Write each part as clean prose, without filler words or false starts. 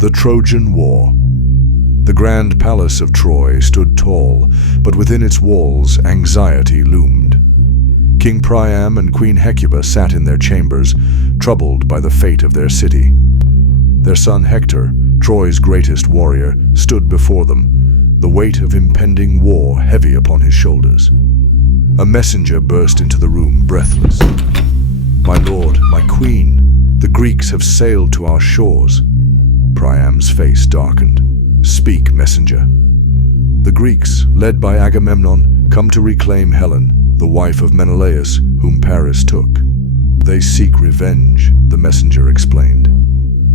The Trojan War. The grand palace of Troy stood tall, but within its walls anxiety loomed. King Priam and Queen Hecuba sat in their chambers, troubled by the fate of their city. Their son Hector, Troy's greatest warrior, stood before them, the weight of impending war heavy upon his shoulders. A messenger burst into the room, breathless. "My lord, my queen, the Greeks have sailed to our shores." Priam's face darkened. "Speak, messenger." "The Greeks, led by Agamemnon, come to reclaim Helen, the wife of Menelaus, whom Paris took. They seek revenge," the messenger explained.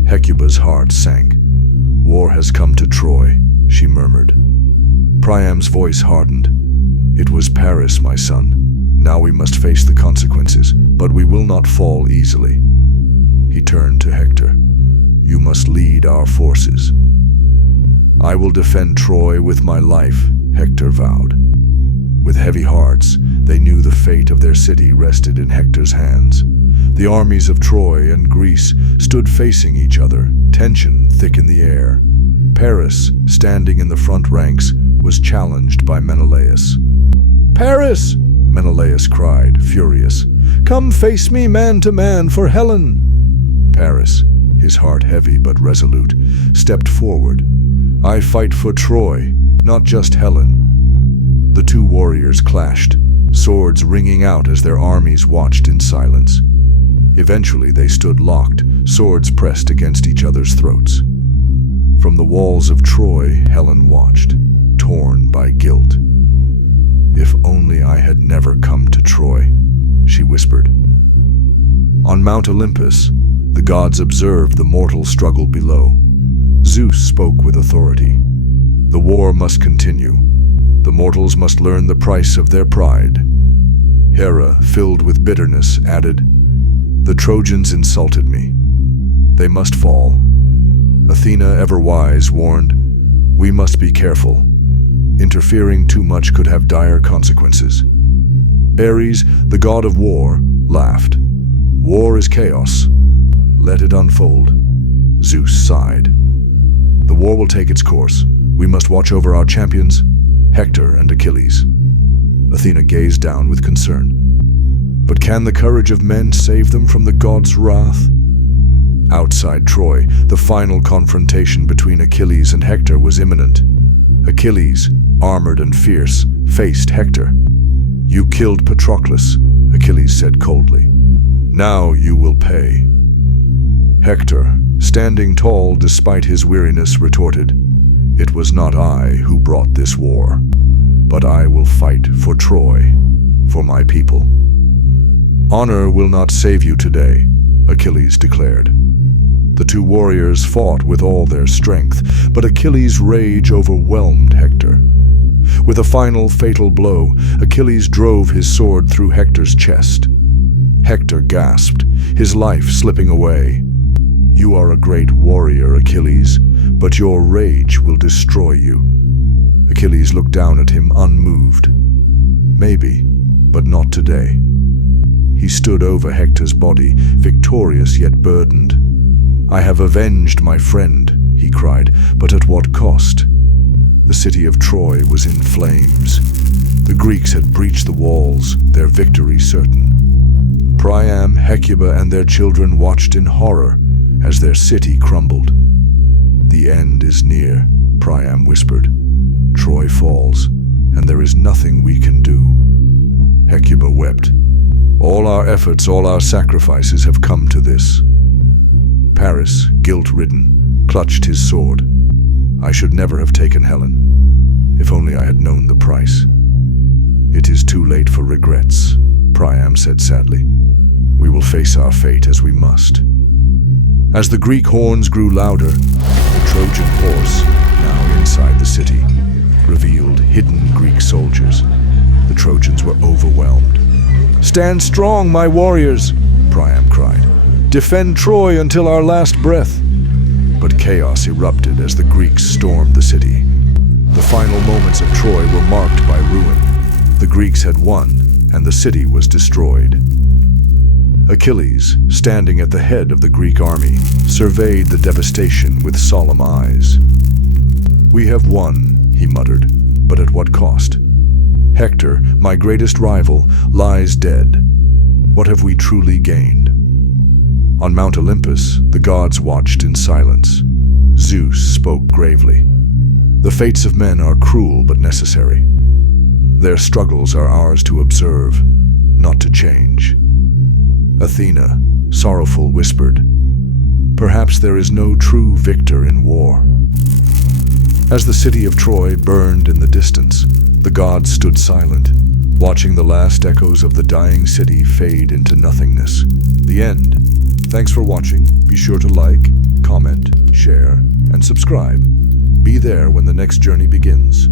Hecuba's heart sank. "War has come to Troy," she murmured. Priam's voice hardened. "It was Paris, my son. Now we must face the consequences, but we will not fall easily." He turned to Hector. "You must lead our forces." "I will defend Troy with my life," Hector vowed. With heavy hearts, they knew the fate of their city rested in Hector's hands. The armies of Troy and Greece stood facing each other, tension thick in the air. Paris, standing in the front ranks, was challenged by Menelaus. "Paris!" Menelaus cried, furious. "Come face me man to man for Helen!" Paris, his heart heavy but resolute, stepped forward. "I fight for Troy, not just Helen." The two warriors clashed, swords ringing out as their armies watched in silence. Eventually they stood locked, swords pressed against each other's throats. From the walls of Troy, Helen watched, torn by guilt. "If only I had never come to Troy," she whispered. On Mount Olympus, the gods observed the mortal struggle below. Zeus spoke with authority. "The war must continue. The mortals must learn the price of their pride." Hera, filled with bitterness, added, "The Trojans insulted me. They must fall." Athena, ever wise, warned, "We must be careful. Interfering too much could have dire consequences." Ares, the god of war, laughed. "War is chaos. Let it unfold." Zeus sighed. "The war will take its course. We must watch over our champions, Hector and Achilles." Athena gazed down with concern. "But can the courage of men save them from the gods' wrath?" Outside Troy, the final confrontation between Achilles and Hector was imminent. Achilles, armored and fierce, faced Hector. "You killed Patroclus," Achilles said coldly. "Now you will pay." Hector, standing tall despite his weariness, retorted, "It was not I who brought this war, but I will fight for Troy, for my people." "Honor will not save you today," Achilles declared. The two warriors fought with all their strength, but Achilles' rage overwhelmed Hector. With a final fatal blow, Achilles drove his sword through Hector's chest. Hector gasped, his life slipping away. "You are a great warrior, Achilles, but your rage will destroy you." Achilles looked down at him unmoved. "Maybe, but not today." He stood over Hector's body, victorious yet burdened. "I have avenged my friend," he cried, "but at what cost?" The city of Troy was in flames. The Greeks had breached the walls, their victory certain. Priam, Hecuba, and their children watched in horror as their city crumbled. "The end is near," Priam whispered. "Troy falls, and there is nothing we can do." Hecuba wept. "All our efforts, all our sacrifices have come to this." Paris, guilt-ridden, clutched his sword. "I should never have taken Helen. If only I had known the price." "It is too late for regrets," Priam said sadly. "We will face our fate as we must." As the Greek horns grew louder, the Trojan horse, now inside the city, revealed hidden Greek soldiers. The Trojans were overwhelmed. "Stand strong, my warriors!" Priam cried. "Defend Troy until our last breath." But chaos erupted as the Greeks stormed the city. The final moments of Troy were marked by ruin. The Greeks had won, and the city was destroyed. Achilles, standing at the head of the Greek army, surveyed the devastation with solemn eyes. "We have won," he muttered, "but at what cost? Hector, my greatest rival, lies dead. What have we truly gained?" On Mount Olympus, the gods watched in silence. Zeus spoke gravely. "The fates of men are cruel but necessary. Their struggles are ours to observe, not to change." Athena, sorrowful, whispered, "Perhaps there is no true victor in war." As the city of Troy burned in the distance, the gods stood silent, watching the last echoes of the dying city fade into nothingness. The end. Thanks for watching. Be sure to like, comment, share, and subscribe. Be there when the next journey begins.